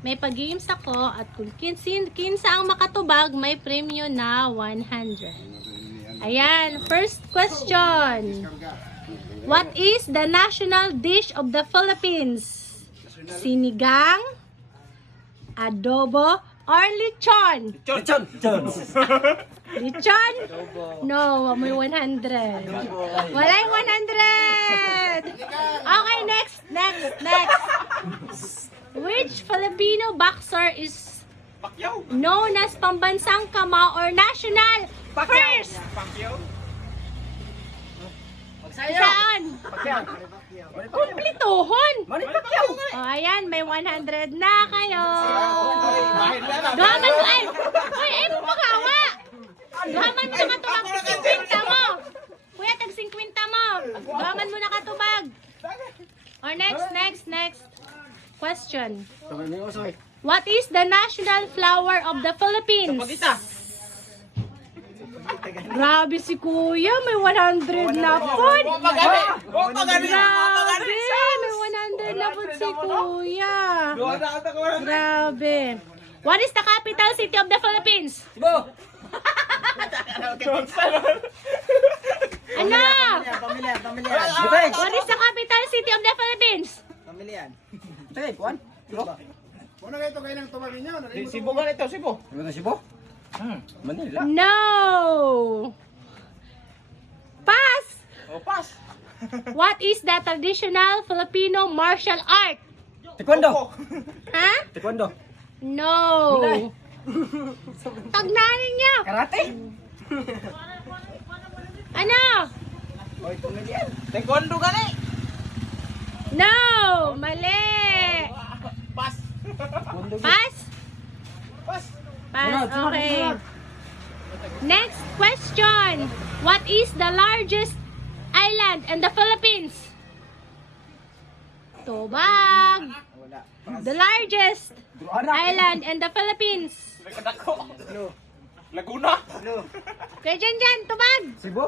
may pag-games ako at kung kinsa ang makatubag, may premyo na 100. Ayan, first question. What is the national dish of the Philippines? Sinigang, adobo, or lechon? Lechon! Lechon! Lechon? No, may 100. Walay 100. Okay, next. Which Filipino boxer is known as pambansang kamao or national first? Saan? Kumplituhon. O, ayan, may 100 na kayo. Gaman mo, ay! Uy, ay mo pagawa! Gaman mo nakatubag, tag-50 mo! Kuya, tag-50 mo! Gaman mo nakatubag! Or next question. What is the national flower of the Philippines? Grabe si Kuya, may 100 na po. Grabe, may 100 na po si Kuya. Grabe. What is the capital city of the Philippines? Cebu! Ano? Pamilya! What is the capital city of the Philippines? Pamilya! Sige, kuwan? Cebu? Muna kayo ito kayo ng tumagin nyo. Cebu ka nito, Cebu. Cebu? Manila. No. Pass. Pass. What is the traditional Filipino martial art? Taekwondo. Ha? Taekwondo. No. Hindi. Tagnanin niya. Karate. Ano? Taekwondo ka ni. No. Mali. Pass. Pass? Pass. Okay. Next question. What is the largest island in the Philippines? Tubag. The largest island in the Philippines. Laguna. Kaya dyan, tubag. Cebu?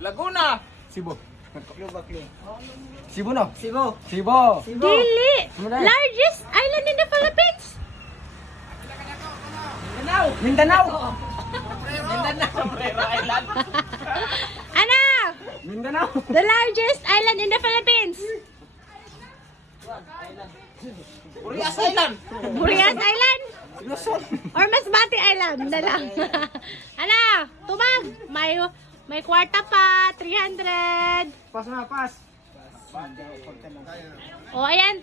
Laguna. Cebu. Cebu no? Cebu. Dili. Largest island in the Philippines. Mindanao. Ano? Mindanao. The largest island in the Philippines. Urias Island. Burias Island? Luzon. Or Masbate Island na lang. Ano? Tubag. May kwarta pa. 300. Pas na, pas. O, ayan.